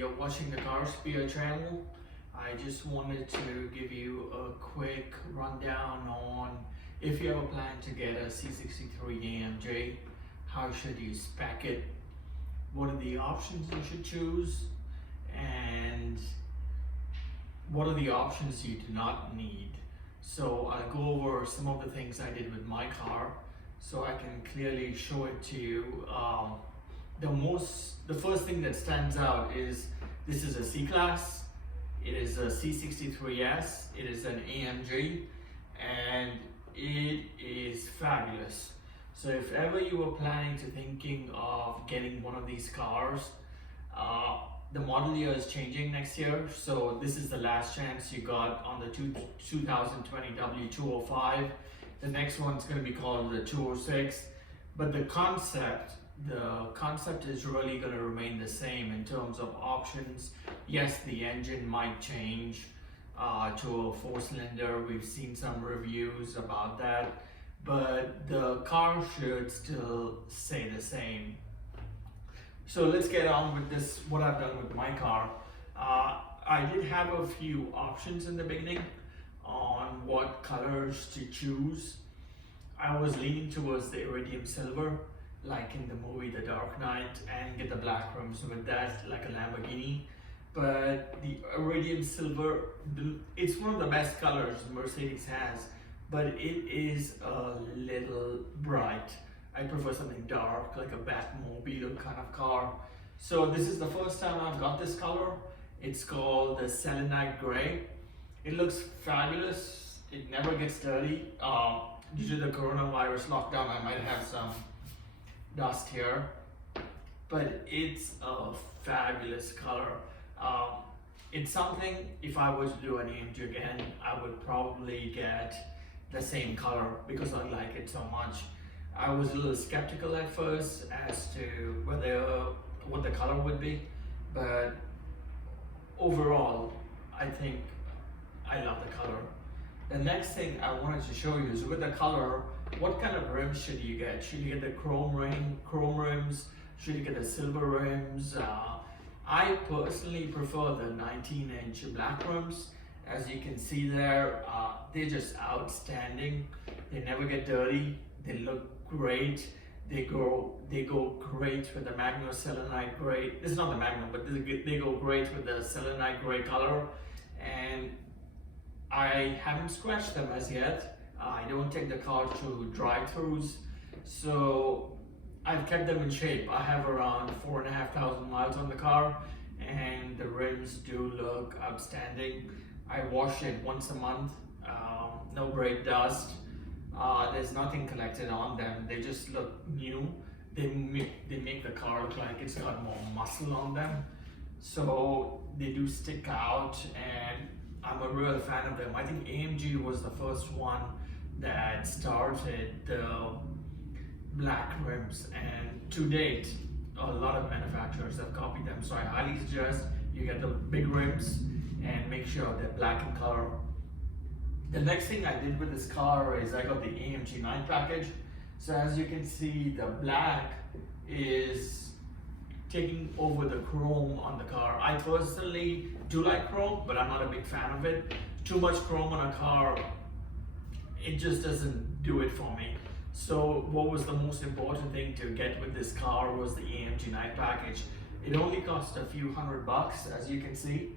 you're watching the Carspear channel. I just wanted to give you a quick rundown on if you ever plan to get a C63 AMG, how should you spec it, what are the options you should choose, and what are the options you do not need. So I'll go over some of the things I did with my car so I can clearly show it to you. The first thing that stands out is this is a C-Class, it is a C63s, it is an AMG, and it is fabulous. So if ever you were planning to thinking of getting one of these cars, the model year is changing next year, so this is the last chance you got on the 2020 W205. The next one's going to be called the 206, but the concept is really going to remain the same in terms of options. Yes, the engine might change to a 4-cylinder. We've seen some reviews about that, but the car should still stay the same. So let's get on with this, what I've done with my car. I did have a few options in the beginning on what colors to choose. I was leaning towards the iridium silver, like in the movie The Dark Knight, and get the black rims with that, like a Lamborghini. But the iridium silver, it's one of the best colors Mercedes has, but it is a little bright. I prefer something dark, like a Batmobile kind of car. So this is the first time I've got this color. It's called the selenite gray. It looks fabulous. It never gets dirty. Due to the coronavirus lockdown, I might have some dust here, but it's a fabulous color. It's something, if I was to do an AMG again, I would probably get the same color because I like it so much. I was a little skeptical at first as to what the color would be, but overall I think I love the color. The next thing I wanted to show you is with the color, what kind of rims should you get? Should you get the chrome rims? Should you get the silver rims? I personally prefer the 19-inch black rims. As you can see there, they're just outstanding. They never get dirty. They look great. They go great with the Magno selenite gray. This is not the Magno, but they go great with the selenite gray color. And I haven't scratched them as yet. I don't take the car to drive-thrus, so I've kept them in shape. I have around 4,500 miles on the car, and the rims do look outstanding. I wash it once a month, no brake dust. There's nothing collected on them. They just look new. They make the car look like it's got more muscle on them, so they do stick out, and I'm a real fan of them. I think AMG was the first one that started the black rims, and to date a lot of manufacturers have copied them, so I highly suggest you get the big rims and make sure they're black in color. The next thing I did with this car is I got the AMG 9 package. So as you can see, the black is taking over the chrome on the car. I personally do like chrome, but I'm not a big fan of it. Too much chrome on a car, it just doesn't do it for me. So what was the most important thing to get with this car was the AMG 9 package. It only cost a few $100, as you can see.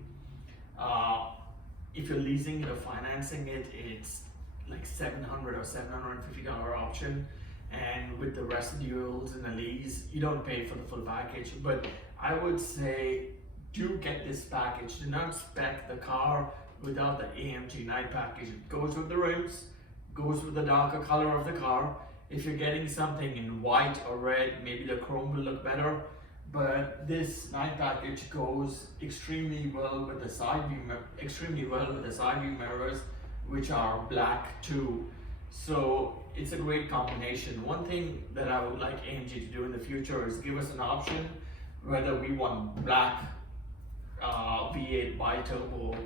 If you're leasing it or financing it, it's like $700 or $750 option. And with the residuals and the lease, you don't pay for the full package. But I would say do get this package. Do not spec the car without the AMG 9 package. It goes with the rims, goes with the darker color of the car. If you're getting something in white or red, maybe the chrome will look better. But this 9 package goes extremely well with the side view mirrors, which are black too. So it's a great combination. One thing that I would like AMG to do in the future is give us an option whether we want black V8 bi-turbo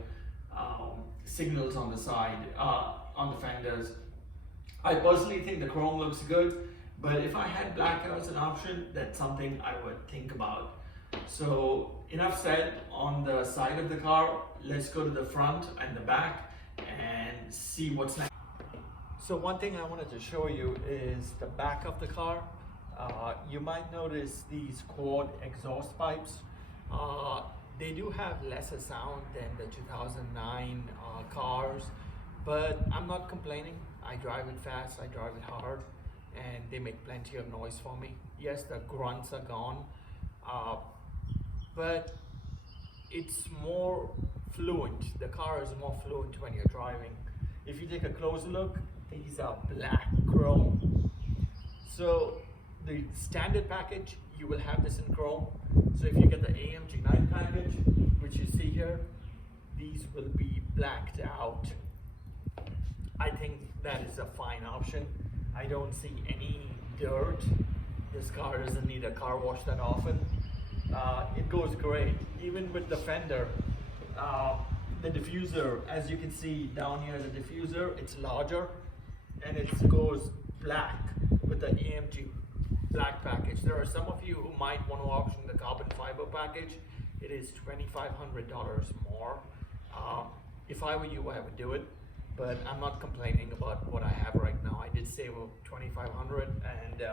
signals on the side, on the fenders. I personally think the chrome looks good, but if I had black as an option, that's something I would think about. So enough said on the side of the car. Let's go to the front and the back and see what's next. So one thing I wanted to show you is the back of the car. You might notice these quad exhaust pipes. They do have lesser sound than the 2009 cars, but I'm not complaining. I drive it fast, I drive it hard, and they make plenty of noise for me. Yes, the grunts are gone, but it's more fluent. The car is more fluent when you're driving. If you take a closer look, these are black chrome. So the standard package, you will have this in chrome. So if you get the AMG 9 package, which you see here, these will be blacked out. I think that is a fine option. I don't see any dirt. This car doesn't need a car wash that often. It goes great. Even with the fender, the diffuser, as you can see down here, the diffuser, it's larger and it goes black with the AMG black package. There are some of you who might want to option the carbon fiber package. It is $2,500 more. If I were you, I would do it, but I'm not complaining about what I have right now. I did save $2,500, and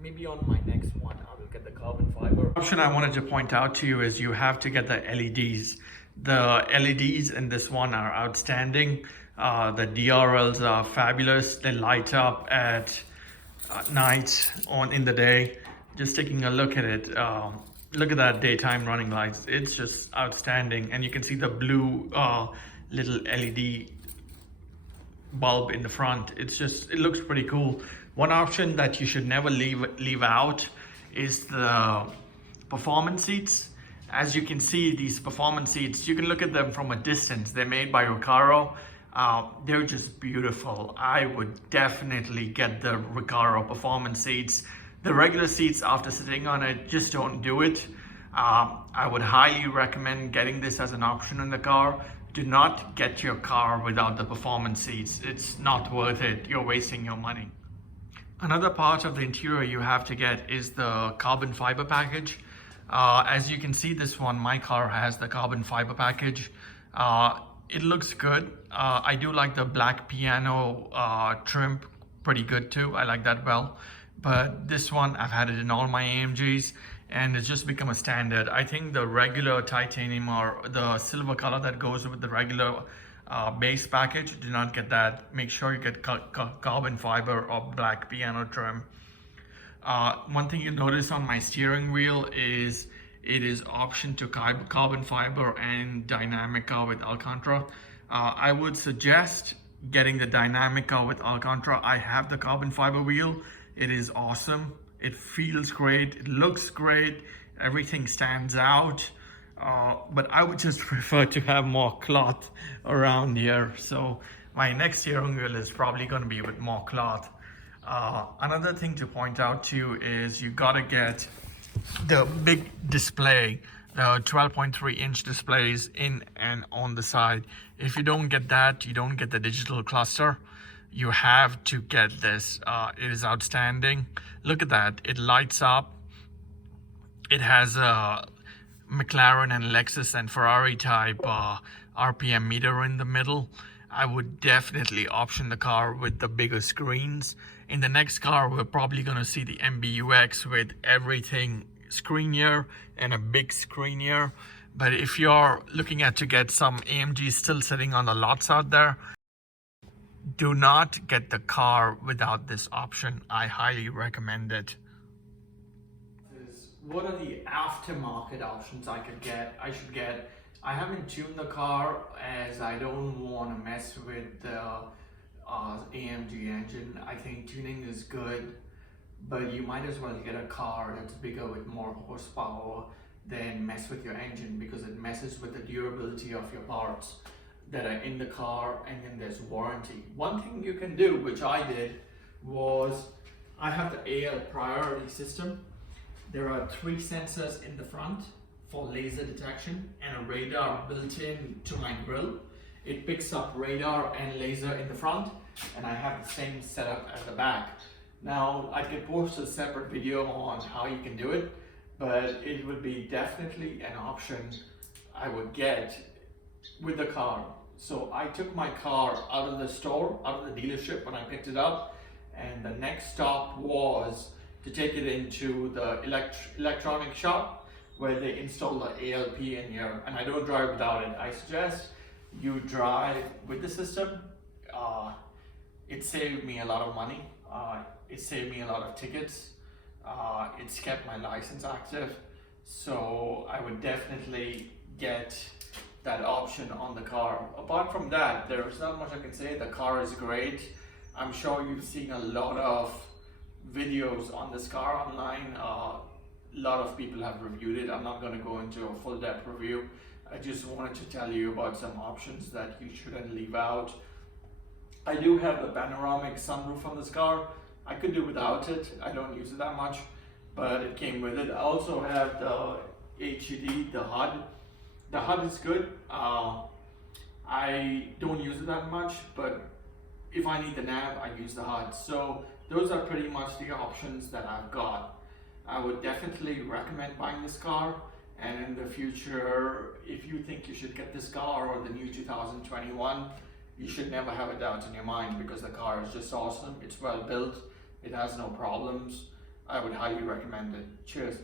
maybe on my next one I will get the carbon fiber. Option I wanted to point out to you is you have to get the LEDs. The LEDs in this one are outstanding. The DRLs are fabulous. They light up at night, in the day. Just taking a look at it, look at that daytime running lights. It's just outstanding, and you can see the blue little LED bulb in the front. It looks pretty cool. One option that you should never leave out is the performance seats. As you can see, these performance seats, you can look at them from a distance. They're made by Recaro. They're just beautiful. I would definitely get the Recaro performance seats. The regular seats, after sitting on it, just don't do it. I would highly recommend getting this as an option in the car. Do not get your car without the performance seats. It's not worth it. You're wasting your money. Another part of the interior you have to get is the carbon fiber package. As you can see, this one, my car has the carbon fiber package. It looks good. I do like the black piano trim, pretty good too. I like that well. But this one, I've had it in all my AMGs, and it's just become a standard. I think the regular titanium or the silver color that goes with the regular base package, do not get that. Make sure you get carbon fiber or black piano trim. One thing you notice on my steering wheel is it is option to carbon fiber and Dynamica with Alcantara. I would suggest getting the Dynamica with Alcantara. I have the carbon fiber wheel. It is awesome. It feels great. It looks great. Everything stands out. But I would just prefer to have more cloth around here. So my next steering wheel is probably going to be with more cloth. Another thing to point out to you is you gotta get the big display, the 12.3-inch displays in and on the side. If you don't get that, you don't get the digital cluster. You have to get this. It is outstanding. Look at that. It lights up. It has a McLaren and Lexus and Ferrari type RPM meter in the middle. I would definitely option the car with the bigger screens. In the next car, we're probably going to see the MBUX with everything screenier and a big screenier. But if you're looking to get some AMGs still sitting on the lots out there, do not get the car without this option. I highly recommend it. What are the aftermarket options I should get? I haven't tuned the car, as I don't want to mess with the AMG engine. I think tuning is good, but you might as well get a car that's bigger with more horsepower than mess with your engine, because it messes with the durability of your parts that are in the car, and then there's warranty. One thing you can do, which I did, was I have the AL priority system. There are 3 sensors in the front for laser detection and a radar built in to my grille. It picks up radar and laser in the front, and I have the same setup at the back. Now I can post a separate video on how you can do it, but it would be definitely an option I would get with the car. So I took my car out of the store, out of the dealership when I picked it up, and the next stop was to take it into the electronic shop where they install the ALP in here. And I don't drive without it. I suggest you drive with the system. It saved me a lot of money. It saved me a lot of tickets. It's kept my license active. So I would definitely get that option on the car. Apart from that, there is not much I can say. The car is great. I'm sure you've seen a lot of videos on this car online. A lot of people have reviewed it. I'm not going to go into a full depth review. I just wanted to tell you about some options that you shouldn't leave out. I do have the panoramic sunroof on this car. I could do without it. I don't use it that much, but it came with it. I also have the HUD, the HUD. The HUD is good. I don't use it that much, but if I need the nav, I use the HUD. So those are pretty much the options that I've got. I would definitely recommend buying this car, and in the future, if you think you should get this car or the new 2021, you should never have a doubt in your mind, because the car is just awesome. It's well built. It has no problems. I would highly recommend it. Cheers.